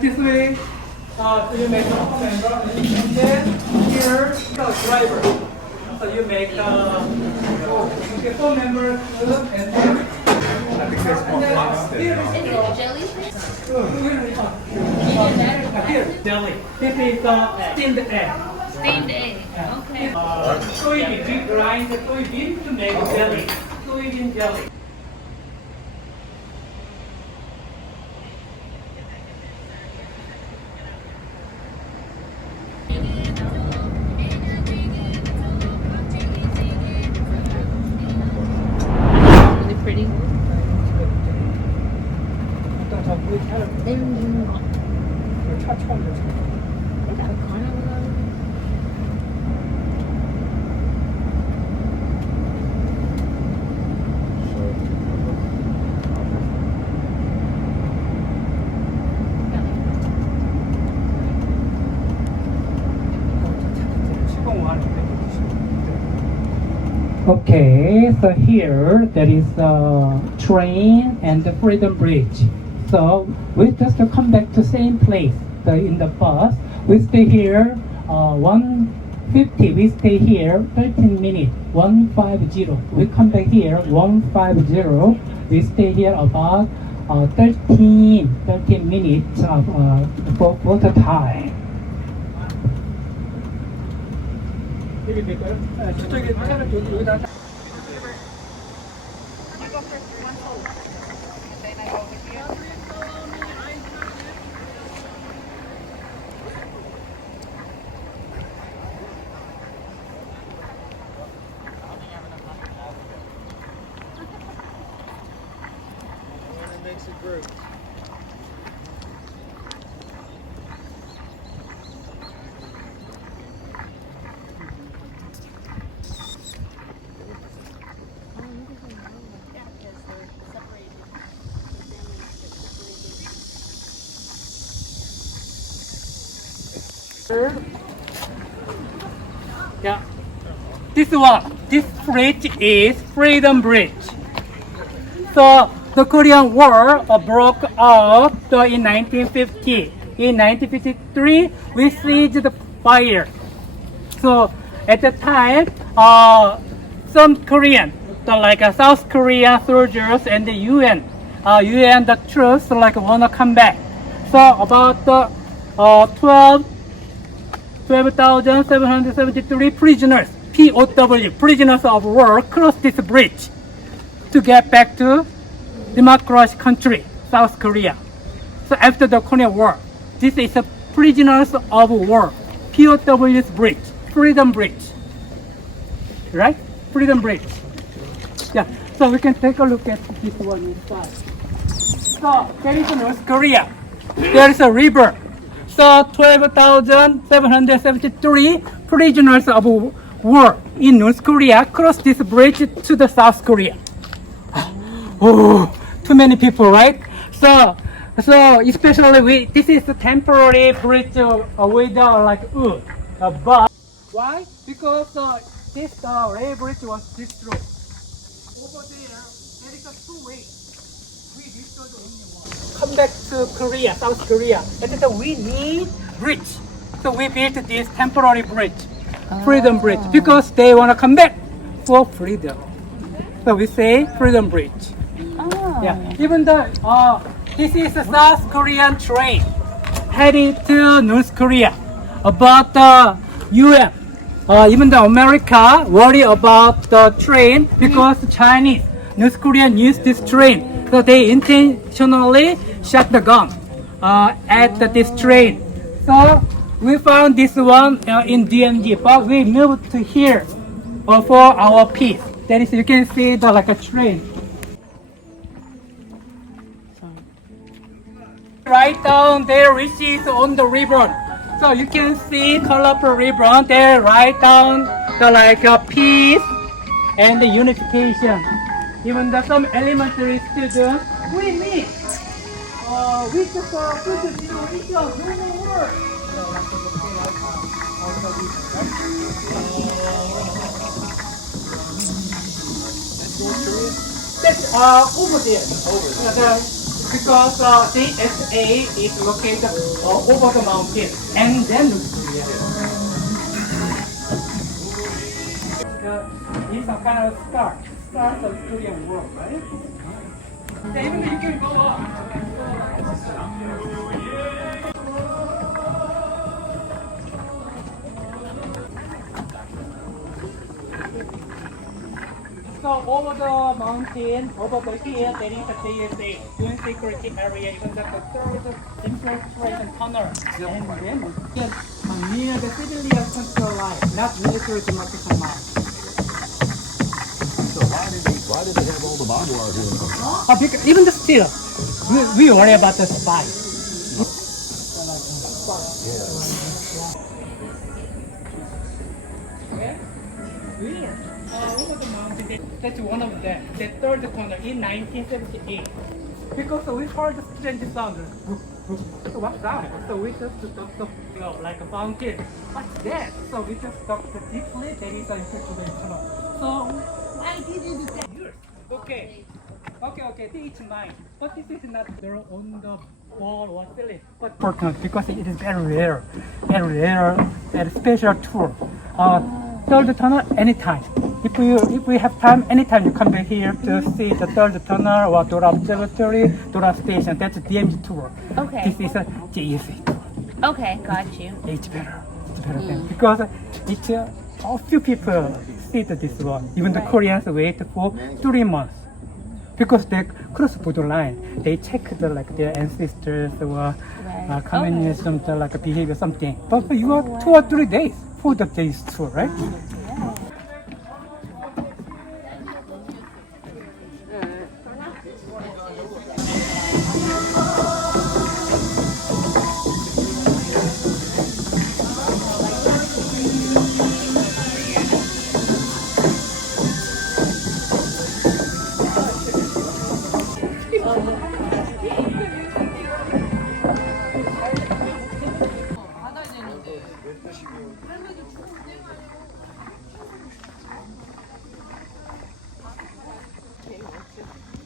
this way, so you make a member, and then here the driver. So you make okay, 4 members, and then I think there's more fun here there. is Jellyfish? here jelly. This is steamed egg. Steamed egg. Okay. Soybean. We grind the soybean to make jelly. Soybean jelly. Really pretty. Okay, so here there is a train and the Freedom Bridge. So we just come back to same place. So in the bus, we stay here 150. We stay here 13 minutes. 150. We come back here 150. We stay here about 13 minutes for the time. 여기 될까요? 저쪽에 차를 여기다. Yeah. This bridge is Freedom Bridge. So the Korean War broke out in 1950. In 1953, we seized the fire. So at the time, some Korean, like South Korea soldiers and the UN the troops like wanna come back. So about 12,773 prisoners, POW, prisoners of war, crossed this bridge to get back to democratic country, South Korea. So after the Korean War, this is a prisoners of war, POW's bridge, Freedom Bridge, right? Freedom Bridge. Yeah. So we can take a look at this one inside. So there is North Korea. There is a river. So 12,773 prisoners of war in North Korea crossed this bridge to the South Korea. Oh, too many people, right? So especially this is a temporary bridge with like wood, but why? Because this rail bridge was destroyed. Over there is a two-way. We destroyed only one. Come back to Korea, South Korea, and then we need bridge. So we built this temporary bridge, Freedom Bridge, because they want to come back for freedom. So we say Freedom Bridge. Yeah, even though this is a South Korean train heading to North Korea, but the UN, even the America worry about the train because Chinese, North Korean use this train, so they intentionally shot the gun at this train. So we found this one in DMZ, but we moved to here for our peace. That is, you can see the like a train. Right down there, which is on the ribbon. So you can see colorful ribbon there, right down the like peace and the unification. Even some elementary students, we meet with the good situation, no more war. That's over there. Over there. because JSA is located over the mountain and then North Korea. It's a kind of start of Korean War, right? Even you can go up. So over the mountain, over the hill, there is a JSA, Joint Security Area, even the third infiltration tunnel. And then near the civilian control line, not military demarcation line. So why did they have all the barbed wire here? Because even still, we worry about the spy. Over the mountain, that's one of them. The third corner in 1978. Because we heard the strange sound. So what's that? So we just stopped, like a fountain. What's that? So we just stopped deeply. There is an infiltration tunnel. So why did you do that? Okay. Okay, it's mine. But this is not there on the wall or ceiling. But important because it is very rare, and special tour. Third tunnel anytime. If we have time, anytime you come back here to see the third tunnel or Dora Observatory, Dora Station. That's a DMG tour. Okay. This is a JSA tour. Okay, got you. It's better thing because it's a few people see this one. Even the Koreans wait for 3 months because they cross border line. They check their ancestors or communism, like behavior something. But you are 2 or 3 days for the days tour, right?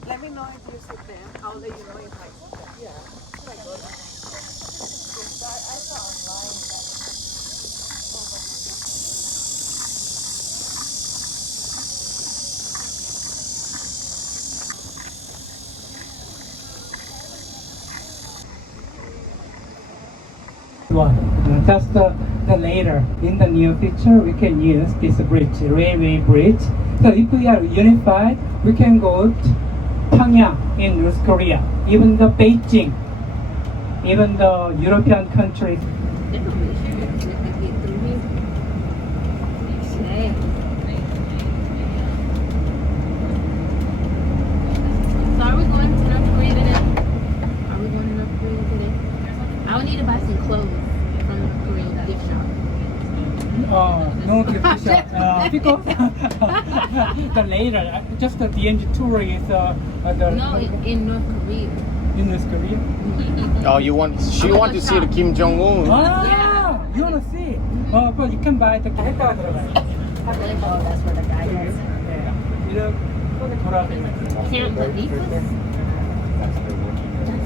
Let me know if you sit there. I'll let you know if I. Yeah. I go there. I saw online that. Just the later, in the near future, we can use this bridge, railway bridge. So if we are unified, we can go to Pyongyang in North Korea, even the Beijing, even the European countries. So are we going to North Korea today? Are we going to North Korea today? I would need to buy some clothes from the Korean gift shop. No gift shop because the later, just the DMG tour is No, in North Korea. in North Korea. Oh, she want to see the Kim Jong Un. Ah, you wanna see? But you can buy the 했다가 들어가요. Oh, that's where the guy is. 네, 이렇게 돌아가요. Can't believe this. That's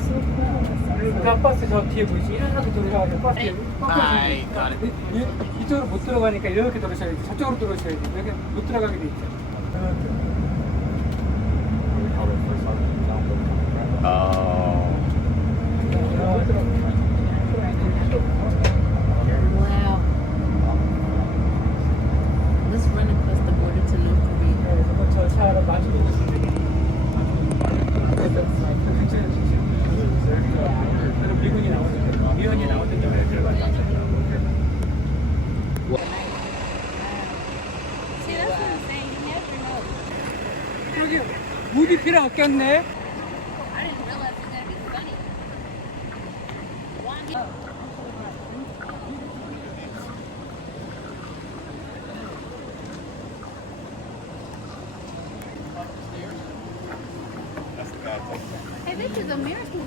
so cool. 그 버스 저 뒤에 보이지? 이렇게 돌아가요. 버스 I got it. 이쪽으로 못 들어가니까 이렇게 들어오셔야지. 저쪽으로 들어오셔야지. 여기 못 들어가게 돼 있죠. Wow. Let's run across the border to North Korea. 저 차로 마주보고 있는데. 미군이 나오는데, 미연이 나오는데 왜 들어가죠? See, that's what I'm saying. You never know. 여기 무비 필요 없겠네. I didn't realize it was gonna be sunny. Hey, this is American.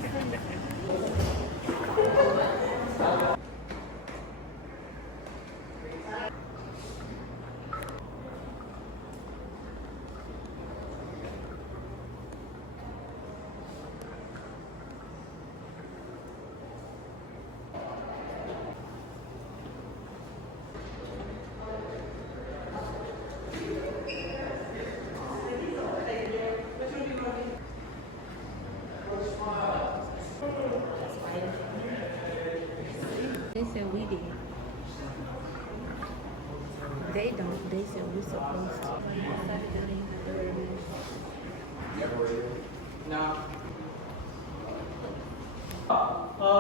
They said we did. They don't. They said we're supposed to.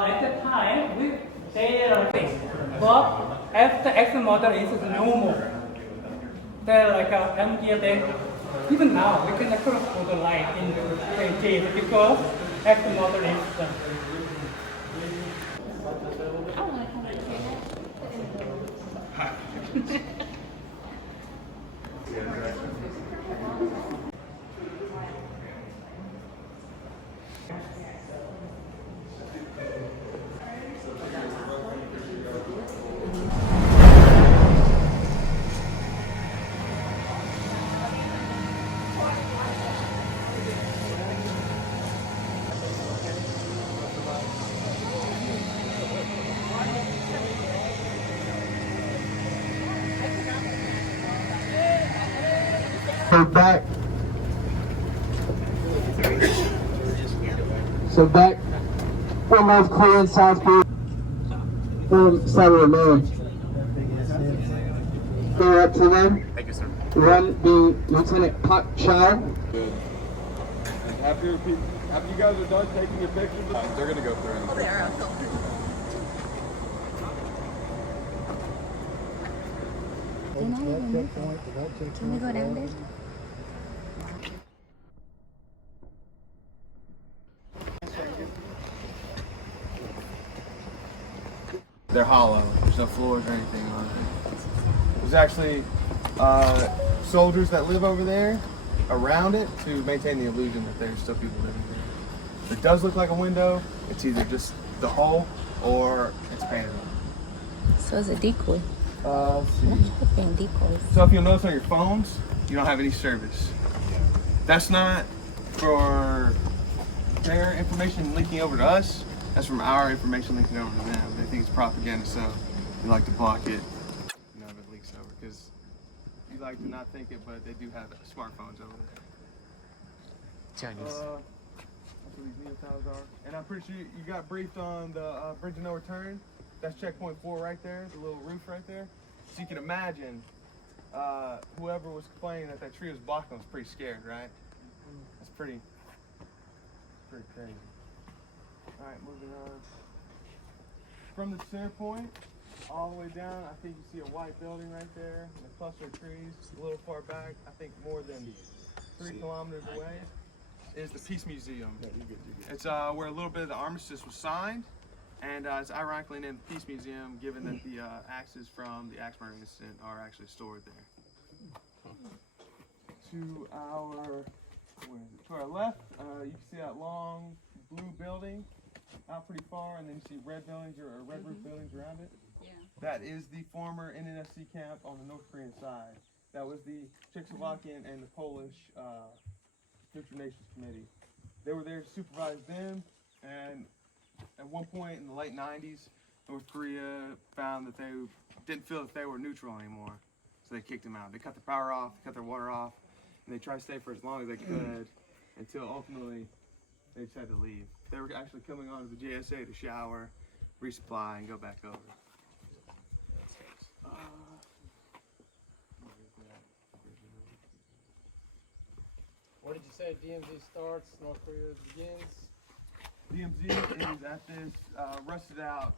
At the time, they are fixed. But after X model is no more. They're like a MDF. Even now, we can cross border line in the case because X model is So back from North Korea and South Korea, from South America. Go up to them. Thank you, sir. One being Lieutenant Park Chow. After you guys are done taking your pictures, they're gonna go through. Oh, they are. Okay. Can we go down there? They're hollow. There's no floors or anything on it. There's actually soldiers that live over there around it to maintain the illusion that there's still people living there. If it does look like a window, it's either just the hole or it's painted on. So it's a decoy. Let's see. Being decoys. So if you'll notice on your phones, you don't have any service. That's not for their information linking over to us. That's from our information linking over to them. They think it's propaganda, so we like to block it. None of it leaks over because you like to not think it, but they do have smartphones over there. Chinese. That's what these Neo towers are. And I'm pretty sure you got briefed on the bridge of no return. That's checkpoint 4 right there, the little roof right there. So you can imagine whoever was complaining that tree was blocking was pretty scared, right? That's pretty crazy. All right, moving on. From the center point all the way down, I think you see a white building right there, and a cluster of trees a little far back. I think more than 3 kilometers away is the Peace Museum. It's where a little bit of the armistice was signed, and it's ironically named the Peace Museum, given that the axes from the axe murder incident are actually stored there. To our left, you can see that long blue building out pretty far, and then you see red buildings or red roof buildings around it. Yeah. That is the former NNSC camp on the North Korean side. That was the Czechoslovakian and the Polish Neutral Nations Committee. They were there to supervise them, and at one point in the late 90s, North Korea found that they didn't feel that they were neutral anymore, so they kicked them out. They cut their power off, cut their water off, and they tried to stay for as long as they could until ultimately they decided to leave. They were actually coming onto the JSA to shower, resupply, and go back over. What did you say? DMZ starts, North Korea begins. DMZ is at this rusted out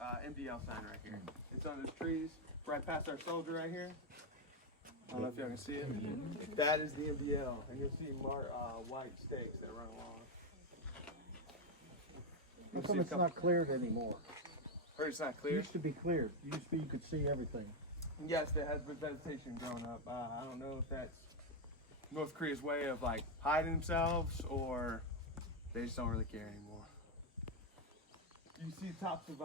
MDL sign right here. It's on those trees right past our soldier right here. I don't know if y'all can see it. That is the MDL, and you'll see white stakes that run along. How come it's not cleared anymore? Or it's not It clear? used to be cleared. It used to be you could see everything. Yes, there has been vegetation growing up. I don't know if that's North Korea's way of like hiding themselves or they just don't really care anymore. You see tops of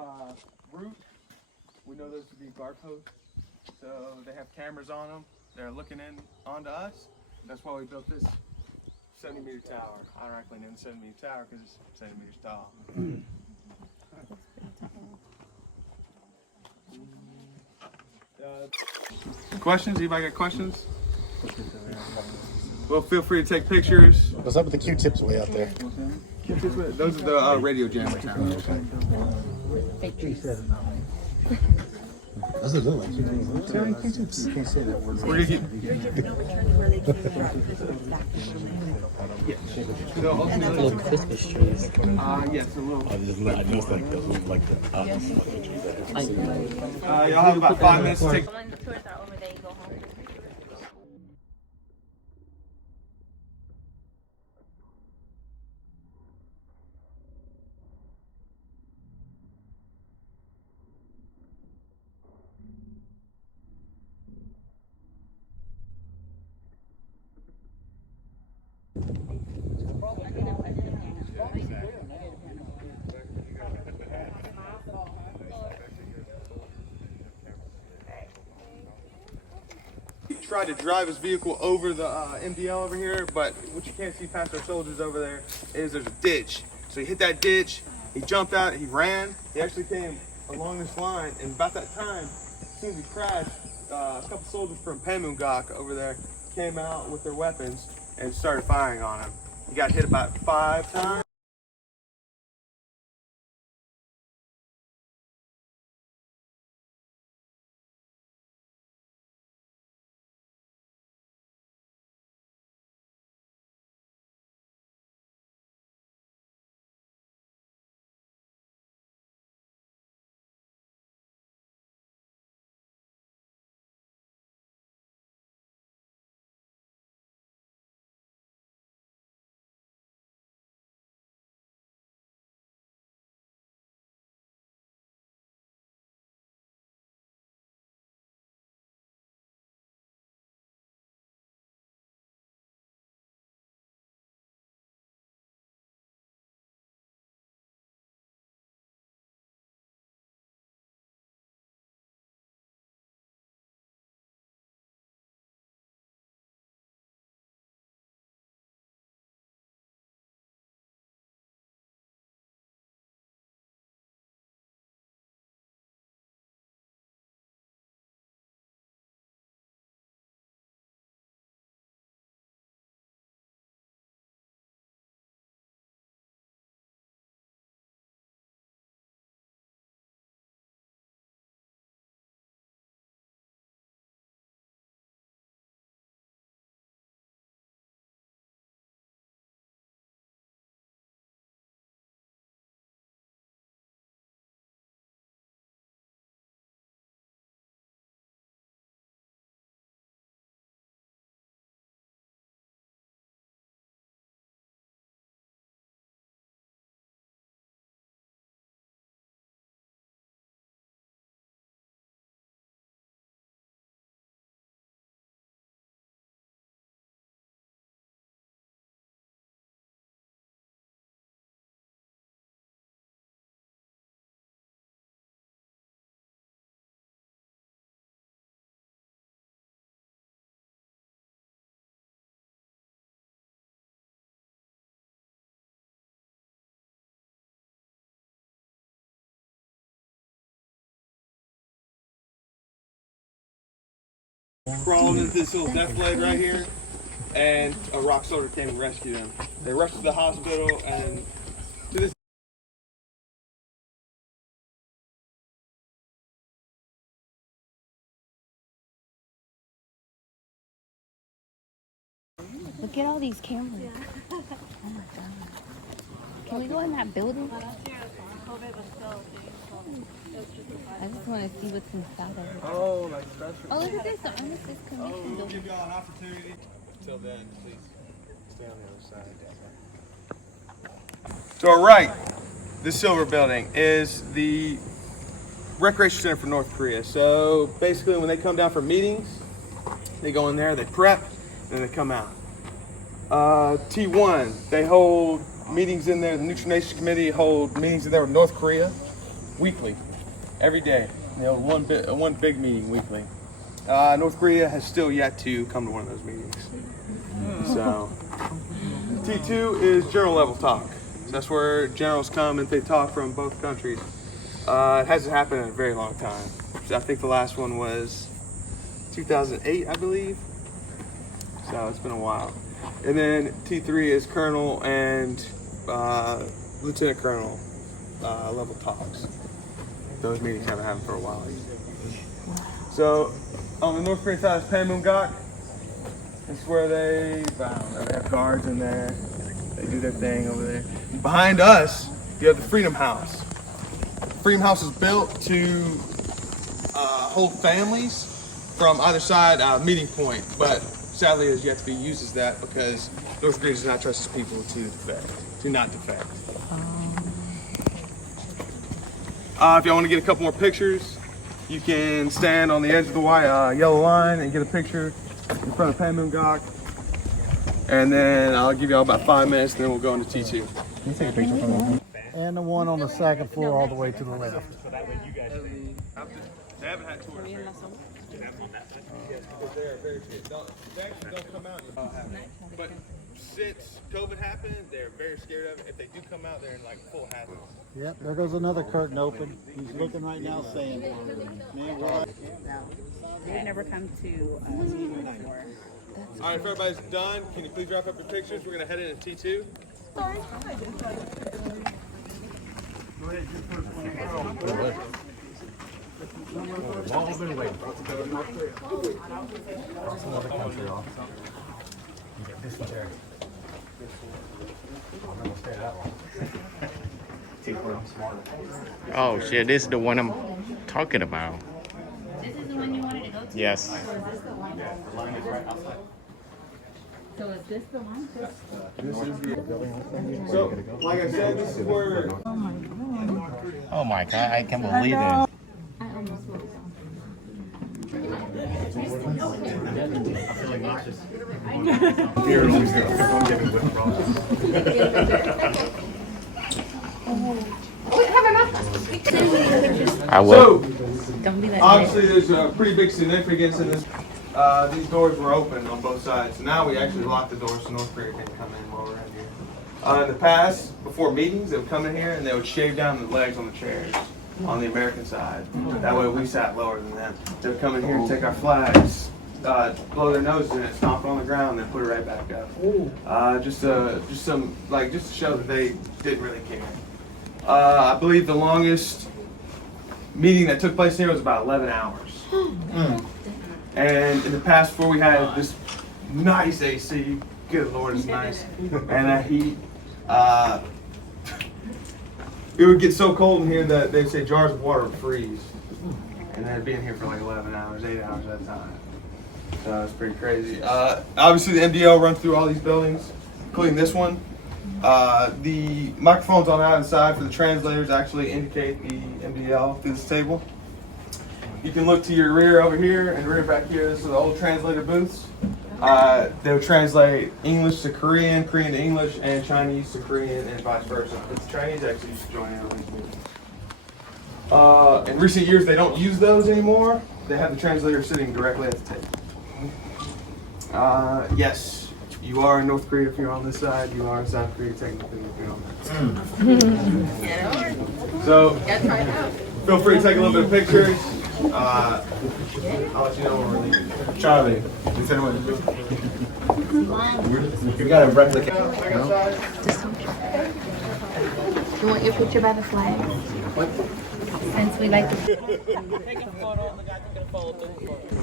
root. We know those to be guard posts. So they have cameras on them. They're looking in onto us. That's why we built this 70-meter tower. Ironically named 70-meter tower because it's 70 meters tall. Questions? Anybody got questions? Well, feel free to take pictures. What's up with the Q-tips way out there? Those are the radio jammer towers. Fake trees. Does it look like you can't say that word. We're gonna get. So ultimately, Little Christmas trees. yes, a little. I just like the Y'all have about 5 minutes to take. When the tours are over, they go home. He tried to drive his vehicle over the MDL over here, but what you can't see past our soldiers over there is there's a ditch. So he hit that ditch, he jumped out, he ran. He actually came along this line, and about that time, as soon as he crashed, a couple soldiers from Pamungok over there came out with their weapons and started firing on him. He got hit about 5 times. Crawled into this little death blade right here, and a rock soldier came and rescued him. They rushed to the hospital, and to this Look at all these cameras. Oh my god. Can we go in that building? I just want to see what's inside of it. Oh, like special. Oh, look at this. The Armistice Commission We'll building. give y'all an opportunity. Until then, please stay on the other side. To our right, this silver building is the Recreation Center for North Korea. So basically, when they come down for meetings, they go in there, they prep, and then they come out. T1, they hold meetings in there. The Neutral Nations Committee hold meetings in there with North Korea weekly, every day. They hold one big meeting weekly. North Korea has still yet to come to one of those meetings. So T2 is general level talk. That's where generals come and they talk from both countries. It hasn't happened in a very long time. I think the last one was 2008, I believe. So it's been a while. And then T3 is colonel and lieutenant colonel level talks. those meetings haven't happened for a while. So on the North Korean side is Panmunjom. That's where they have guards in there. They do their thing over there. Behind us, you have the Freedom House. Freedom House is built to hold families from either side meeting point, but sadly it is yet to be used as that because North Korea does not trust its people to not defect. If y'all want to get a couple more pictures, you can stand on the edge of the yellow line and get a picture in front of Panmunjom. And then I'll give y'all about 5 minutes, and then we'll go into T2. Can you take a picture from that? And the one on the second floor all the way to the left. They haven't had tours. They're very good. They actually don't come out. But since COVID happened, they're very scared of it. If they do come out, they're in like full hazard. Yep, there goes another curtain open. He's looking right now saying, man, we're I never come to meeting before. All right, if everybody's done, can you please wrap up your pictures? We're going to head into T2. Sorry. Oh shit, this is the one I'm talking about. This is the one you wanted to go to? Yes. Or is this the one? So is this the one? So, like I said, this is where... Oh my god, I can't believe it. I almost wrote I will. So, Don't be that obviously there's a pretty big significance in this. These doors were open on both sides. So now we actually lock the doors so North Korea can come in while we're in here. In the past, before meetings, they would come in here and they would shave down the legs on the chairs on the American side. That way we sat lower than them. They would come in here and take our flags, blow their noses in it, stomp it on the ground, then put it right back up. Just to show that they didn't really care. I believe the longest meeting that took place here was about 11 hours. And in the past, before we had this nice AC, good Lord, it's nice, and that heat, it would get so cold in here that they'd say jars of water would freeze. And they'd be in here for like 11 hours, 8 hours at a time. So it's pretty crazy. Obviously, the MDL runs through all these buildings, including this one. The microphones on the outside for the translators actually indicate the MDL through this table. You can look to your rear over here and rear back here. This is the old translator booths. They would translate English to Korean, Korean to English, and Chinese to Korean, and vice versa. But the Chinese actually used to join in on these meetings. In recent years, they don't use those anymore. They have the translator sitting directly at the table. Yes, you are in North Korea if you're on this side. You are in South Korea technically if you're on that side. So, feel free to take a little bit of pictures. I'll let you know when we're leaving. Charlie, you said what? You gotta replicate. You want your picture by the flag? Since we like to.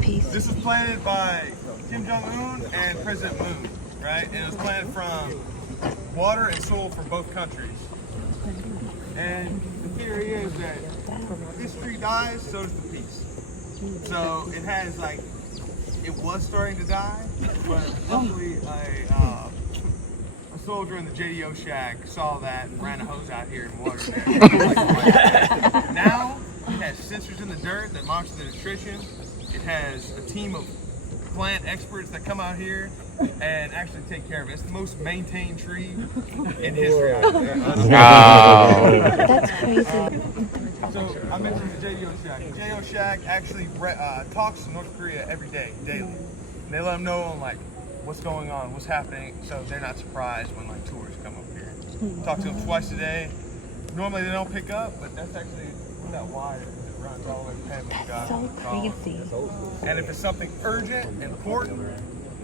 Peace. This was planted by Kim Jong-un and President Moon, right? And it was planted from water and soil from both countries. And the theory is that if this tree dies, so does the peace. So it has like, it was starting to die, but luckily a soldier in the JDO shack saw that and ran a hose out here and watered it. Now it has sensors in the dirt that monitor the nutrition. It has a team of plant experts that come out here and actually take care of it. It's the most maintained tree in history. That's crazy. So I mentioned the JDO Shack. The JDO Shack actually talks to North Korea every day, daily. And they let them know like what's going on, what's happening, so they're not surprised when like tourists come up here. Talk to them twice a day. Normally they don't pick up, but that's actually that wire that runs all the way to Panmunjom. So crazy. And if it's something urgent, important,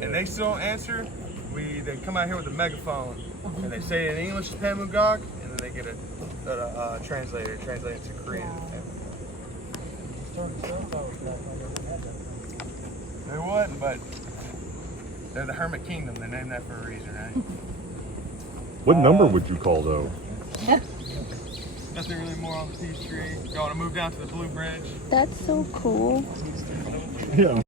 and they still don't answer, they come out here with a megaphone and they say in English Panmunjom, and then they get a translator translate it to Korean. There wasn't, but they're the Hermit Kingdom. They named that for a reason, right? What number would you call though? Nothing really more on the Peachtree. You want to move down to the Blue Bridge? That's so cool. Yeah.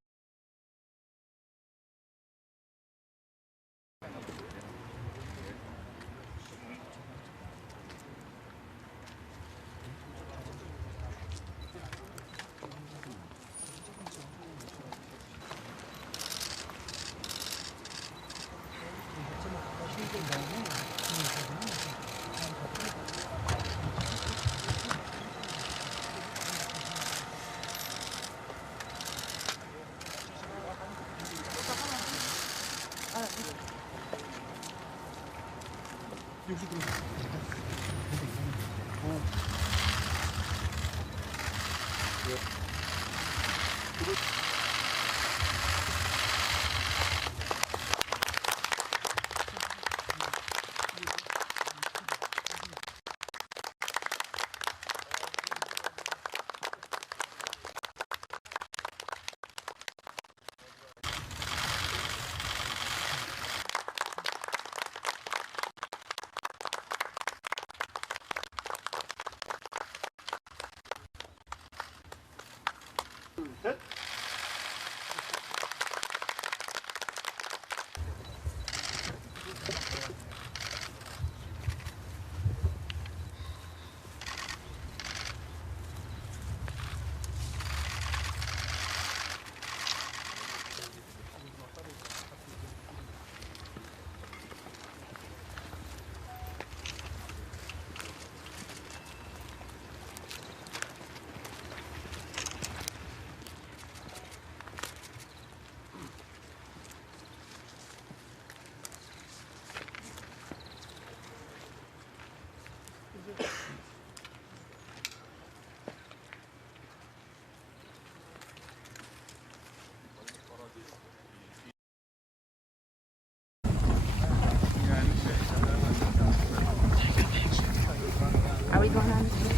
Are we going on this week?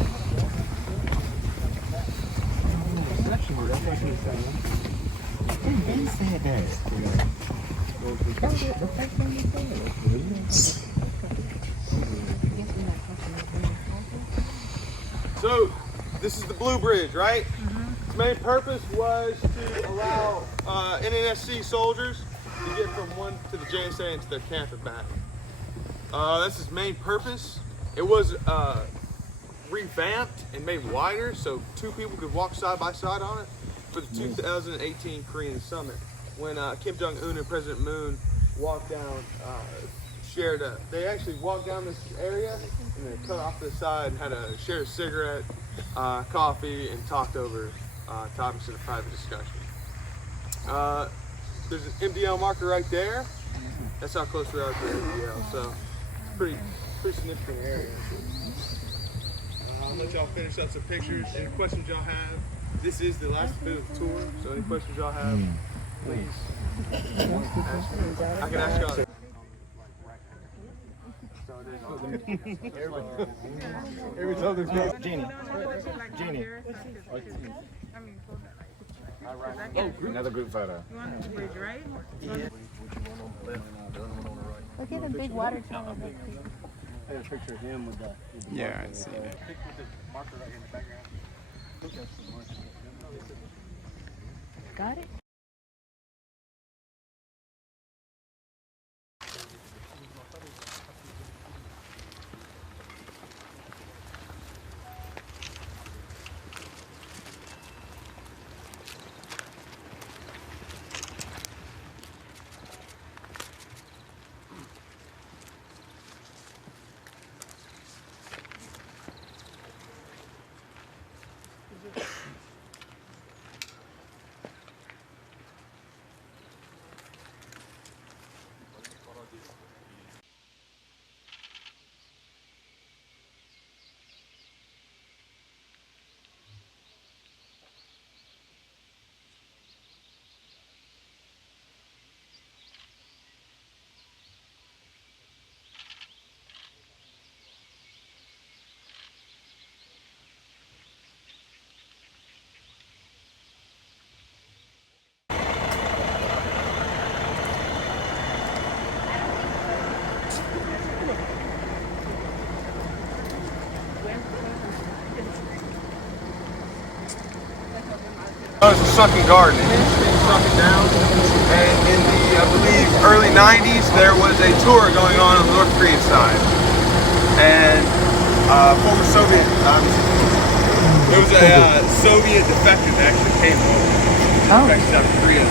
So, this is the Blue Bridge, right? Its main purpose was to allow NNSC soldiers to get from one to the JSA into their camp and back. That's its main purpose. It was revamped and made wider so two people could walk side by side on it for the 2018 Korean Summit. When Kim Jong-un and President Moon walked down, they actually walked down this area and then cut off to the side, shared a cigarette, coffee, and talked over topics in a private discussion. There's an MDL marker right there. That's how close we are to the MDL, so pretty significant area. I'll let y'all finish up some pictures. Any questions y'all have? This is the last bit of the tour, so any questions y'all have, please. I can ask y'all. Every time there's no Jeannie. Another group photo. Look at the big water tower. I had a picture of him with the. Yeah, I see that. Got it? was a sunken garden. It sunken down. And in the, I believe, early 90s, there was a tour going on the North Korean side. And former Soviet, it was a Soviet defector that actually came over. Defected South Korea.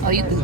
Oh, you do.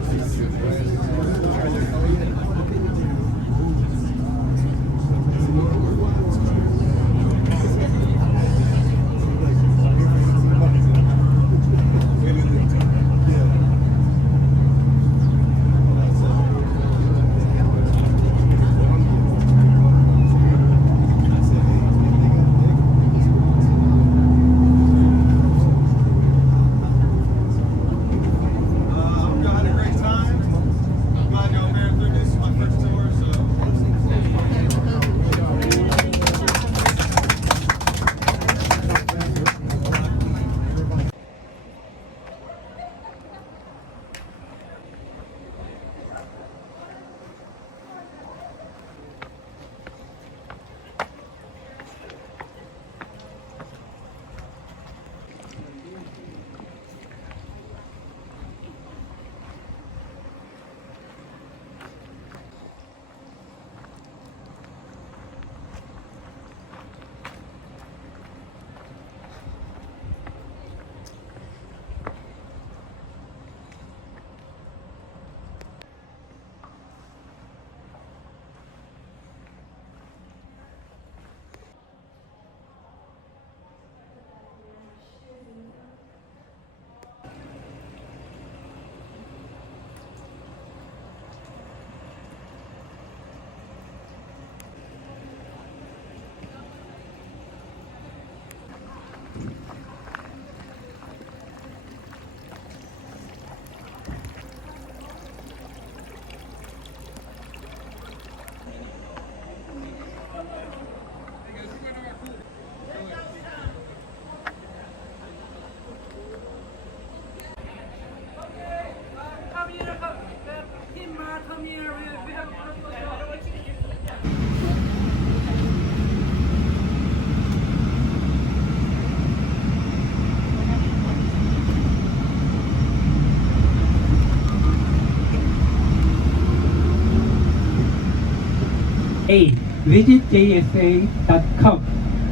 Visit jsa.com,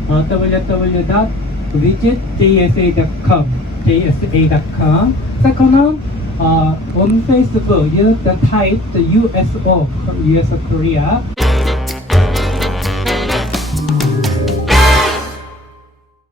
www.visitjsa.com, jsa.com. Second, on Facebook, use the type the USO, US Korea.